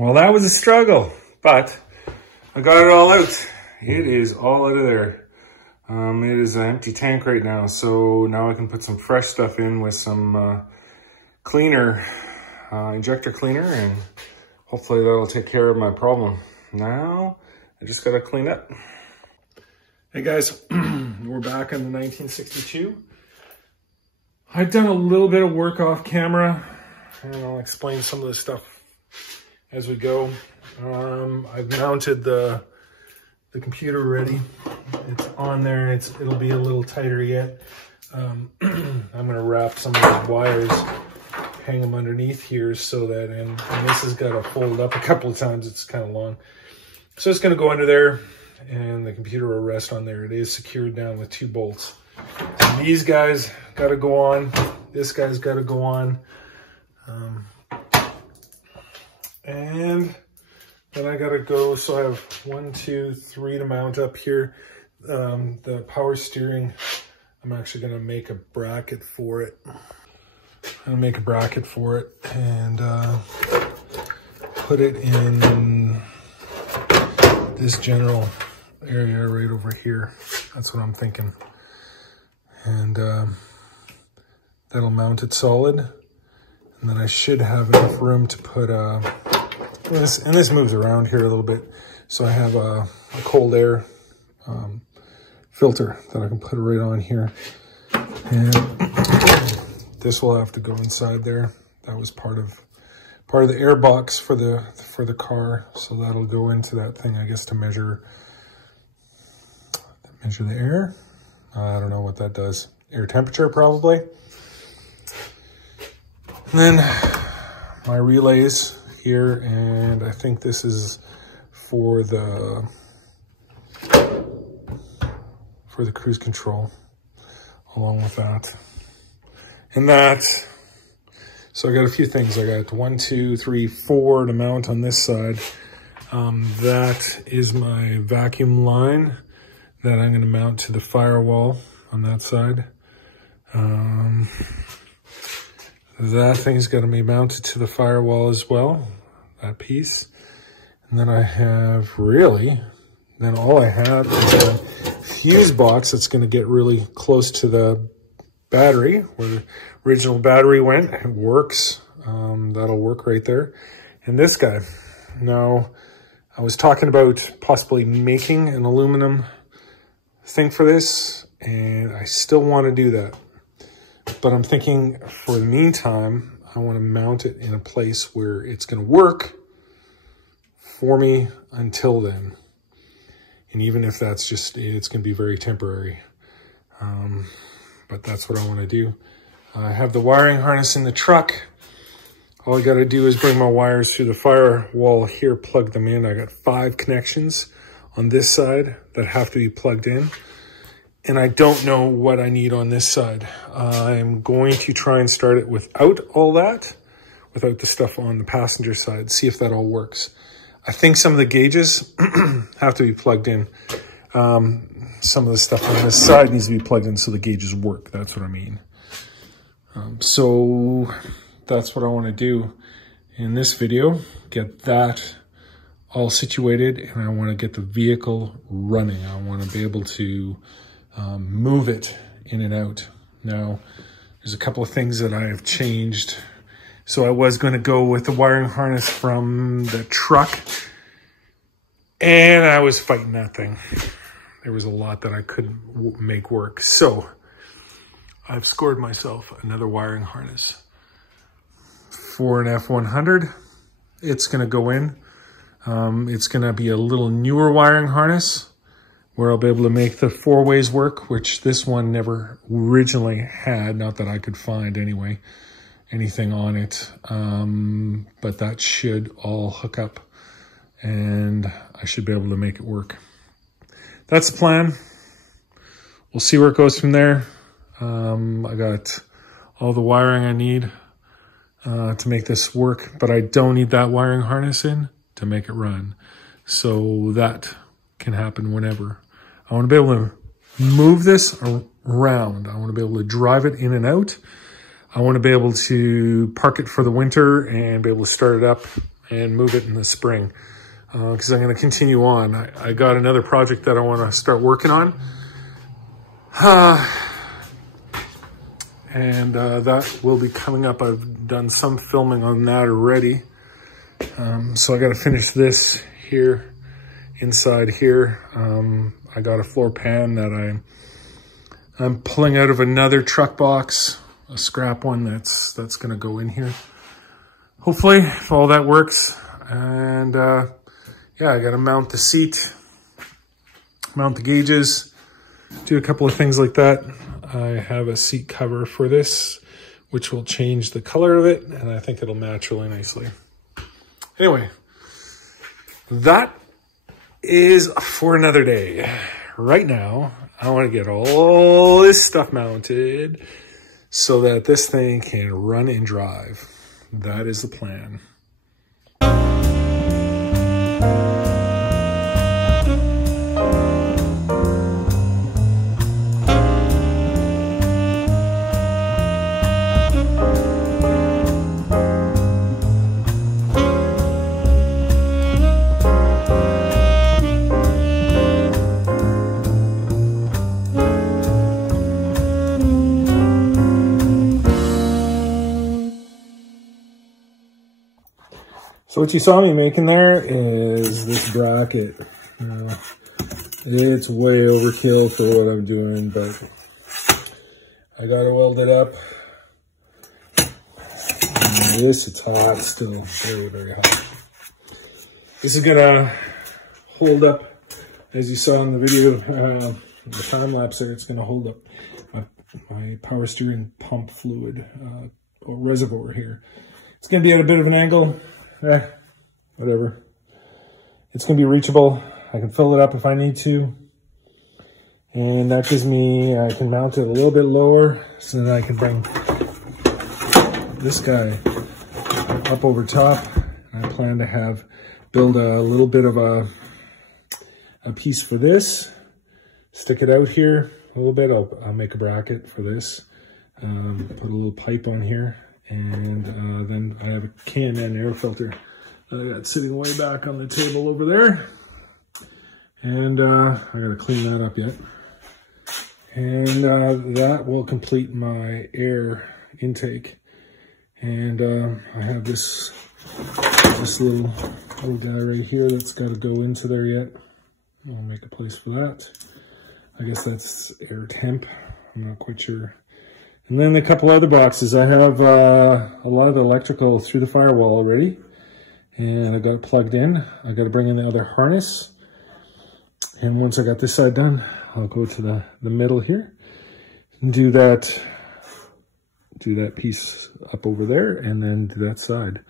Well, that was a struggle, but I got it all out. It is all out of there. It is an empty tank right now, so now I can put some fresh stuff in with some cleaner, injector cleaner, and hopefully that'll take care of my problem. Now, I just gotta clean up. Hey guys, we're back on the 1962. I've done a little bit of work off camera, and I'll explain some of the stuff as we go. I've mounted the computer already. It's on there. It'll be a little tighter yet. I'm gonna wrap some of those wires, hang them underneath here so that, and this has got to fold up a couple of times. It's kind of long. So it's gonna go under there and the computer will rest on there. It is secured down with 2 bolts. And these guys gotta go on. This guy's gotta go on. And then I gotta go, so I have 1, 2, 3 to mount up here. The power steering, I'm actually gonna make a bracket for it. I'm gonna make a bracket for it and put it in this general area right over here. That's what I'm thinking. And that'll mount it solid. And then I should have enough room to put this moves around here a little bit. So I have a cold air filter that I can put right on here. And this will have to go inside there. That was part of the air box for the car. So that'll go into that thing, I guess, to measure the air. I don't know what that does. Air temperature, probably. And then my relays here, and I think this is for the cruise control along with that. And that, so I got a few things. I got 1, 2, 3, 4 to mount on this side. That is my vacuum line that I'm going to mount to the firewall on that side. That thing's going to be mounted to the firewall as well, that piece. And then I have then all I have is a fuse box that's going to get really close to the battery, where the original battery went. It works. That'll work right there. And this guy. Now, I was talking about possibly making an aluminum thing for this, and I still want to do that. But I'm thinking for the meantime, I want to mount it in a place where it's going to work for me until then. And even if that's just, it's going to be very temporary. But that's what I want to do. I have the wiring harness in the truck. All I got to do is bring my wires through the firewall here, plug them in. I got 5 connections on this side that have to be plugged in. And I don't know what I need on this side. I'm going to try and start it without all that, without the stuff on the passenger side, see if that all works. I think some of the gauges have to be plugged in. Some of the stuff on this side needs to be plugged in so the gauges work. That's what I mean. So that's what I want to do in this video, get that all situated, and I want to get the vehicle running. I want to be able to move it in and out. Now, there's a couple of things that I have changed. So I was going to go with the wiring harness from the truck, and I was fighting that thing. There was a lot that I couldn't make work. So I've scored myself another wiring harness for an F100. It's going to go in. It's going to be a little newer wiring harness where I'll be able to make the 4 ways work, which this one never originally had, not that I could find anyway, anything on it. But that should all hook up and I should be able to make it work. That's the plan. We'll see where it goes from there. I got all the wiring I need to make this work, but I don't need that wiring harness in to make it run. So that can happen whenever. I want to be able to move this around. I want to be able to drive it in and out. I want to be able to park it for the winter and be able to start it up and move it in the spring, because I'm going to continue on. I got another project that I want to start working on. And that will be coming up. I've done some filming on that already. So I got to finish this here, inside here. I got a floor pan that I'm pulling out of another truck box, a scrap one that's going to go in here. Hopefully, if all that works. And yeah, I got to mount the seat, mount the gauges, do a couple of things like that. I have a seat cover for this, which will change the color of it, and I think it'll match really nicely. Anyway, that is for another day. Right now, I want to get all this stuff mounted so that this thing can run and drive. That is the plan. So what you saw me making there is this bracket. It's way overkill for what I'm doing, but I gotta weld it up. And this, it's hot still, very, very hot. This is gonna hold up, as you saw in the video, the time lapse there, it's gonna hold up my power steering pump fluid or reservoir here. It's gonna be at a bit of an angle. Whatever. It's going to be reachable. I can fill it up if I need to. And that gives me, I can mount it a little bit lower so that I can bring this guy up over top. I plan to build a little bit of a piece for this. Stick it out here a little bit. I'll make a bracket for this. Put a little pipe on here. And then I have a K&N air filter that I got sitting way back on the table over there. And I got to clean that up yet. And that will complete my air intake. And I have this little guy right here that's got to go into there yet. I'll make a place for that. I guess that's air temp. I'm not quite sure. And then a couple other boxes. I have a lot of the electrical through the firewall already. And I got it plugged in. I got to bring in the other harness. And once I got this side done, I'll go to the middle here and do that piece up over there and then do that side.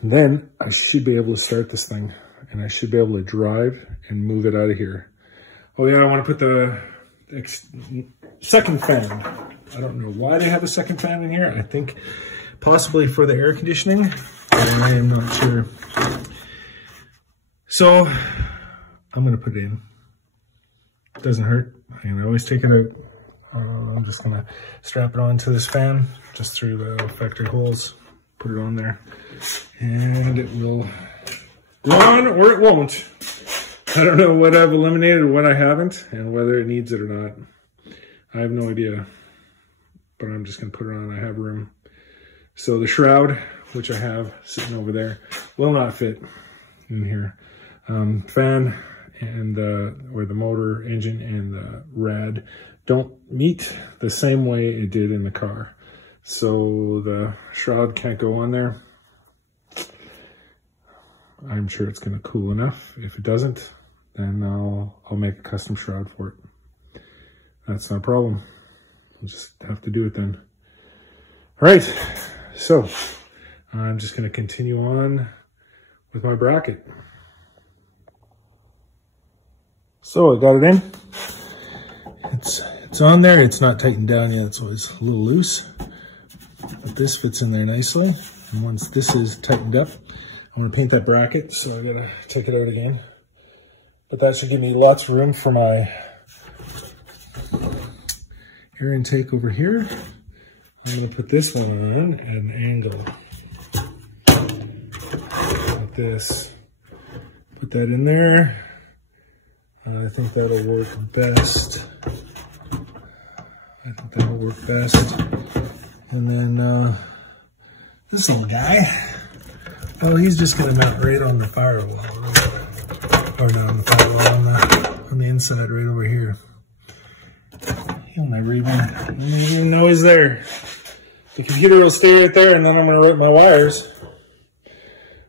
And then I should be able to start this thing and I should be able to drive and move it out of here. Oh yeah, I want to put the second fan. I don't know why they have a second fan in here. I think possibly for the air conditioning. I am not sure. So I'm going to put it in. It doesn't hurt. I can always take it out. I'm just going to strap it onto this fan just through the factory holes. Put it on there. And it will go on or it won't. I don't know what I've eliminated or what I haven't and whether it needs it or not. I have no idea. But I'm just going to put it on. I have room. So the shroud, which I have sitting over there, will not fit in here. Fan and where the motor, engine, and the rad don't meet the same way it did in the car. So the shroud can't go on there. I'm sure it's going to cool enough. If it doesn't, then I'll make a custom shroud for it. That's not a problem. We'll just have to do it then. All right, so I'm just going to continue on with my bracket. So I got it in. It's on there. It's not tightened down yet, so it's a little loose. But this fits in there nicely. And once this is tightened up, I'm going to paint that bracket, so I got to take it out again. But that should give me lots of room for my air intake over here. I'm going to put this one on at an angle. this. Put that in there. I think that'll work best. And then this little guy, oh, he's just gonna mount right on the firewall. Or not on the firewall, on the inside right over here. He'll never even know he's there. The computer will stay right there, and then I'm gonna route my wires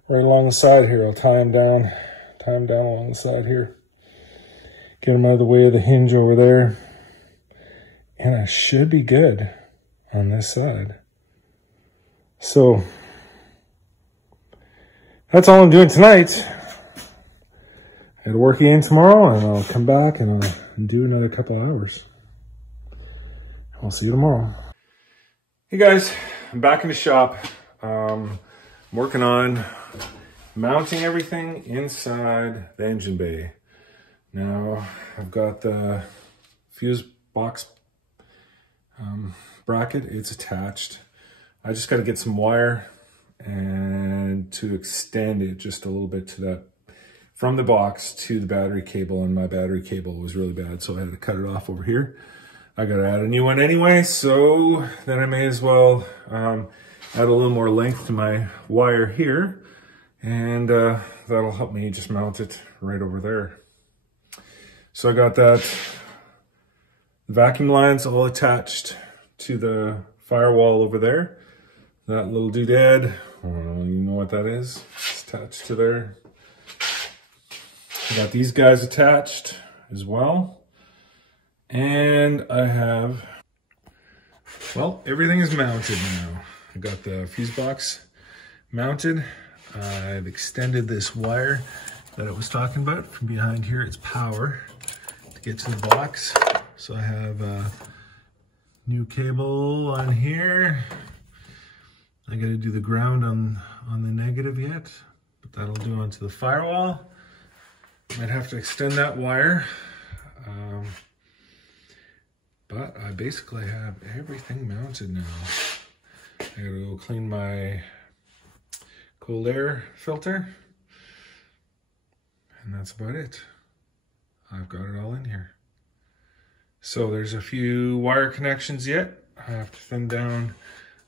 right along the side here. I'll tie them down along the side here. Get them out of the way of the hinge over there. And I should be good on this side. So that's all I'm doing tonight. I got to work again tomorrow, and I'll come back and I'll do another couple hours. I'll see you tomorrow. Hey guys, I'm back in the shop. I'm working on mounting everything inside the engine bay. Now I've got the fuse box bracket, it's attached. I just got to get some wire and to extend it just a little bit to that, from the box to the battery cable, and my battery cable was really bad, so I had to cut it off over here. I got to add a new one anyway, so then I may as well add a little more length to my wire here, and that'll help me just mount it right over there. So I got that vacuum lines all attached to the firewall over there. That little doodad, I don't know, you know what that is? It's attached to there. I got these guys attached as well. And I have, well, everything is mounted now. I got the fuse box mounted. I've extended this wire that I was talking about from behind here. It's power to get to the box. So I have a new cable on here. I got to do the ground on the negative yet, but that'll do onto the firewall. Might have to extend that wire. But I basically have everything mounted now. I gotta go clean my cold air filter. And that's about it. I've got it all in here. So there's a few wire connections yet. I have to thin down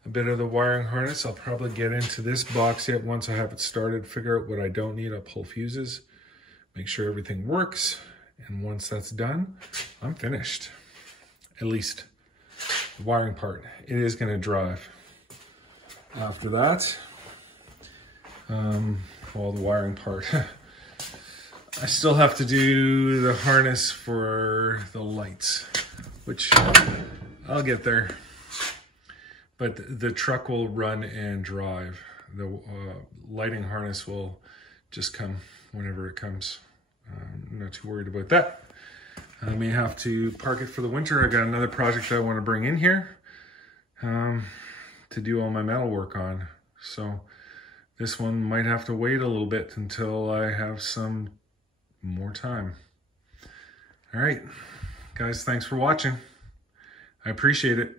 a bit of the wiring harness. I'll probably get into this box yet once I have it started, figure out what I don't need. I'll pull fuses, make sure everything works. And once that's done, I'm finished. At least the wiring part. It is gonna drive. After that, well, the wiring part. I still have to do the harness for the lights, which I'll get there. But the truck will run and drive. The lighting harness will just come whenever it comes. I'm not too worried about that. I may have to park it for the winter. I got another project that I want to bring in here to do all my metal work on. So this one might have to wait a little bit until I have some more time. All right, guys, thanks for watching. I appreciate it.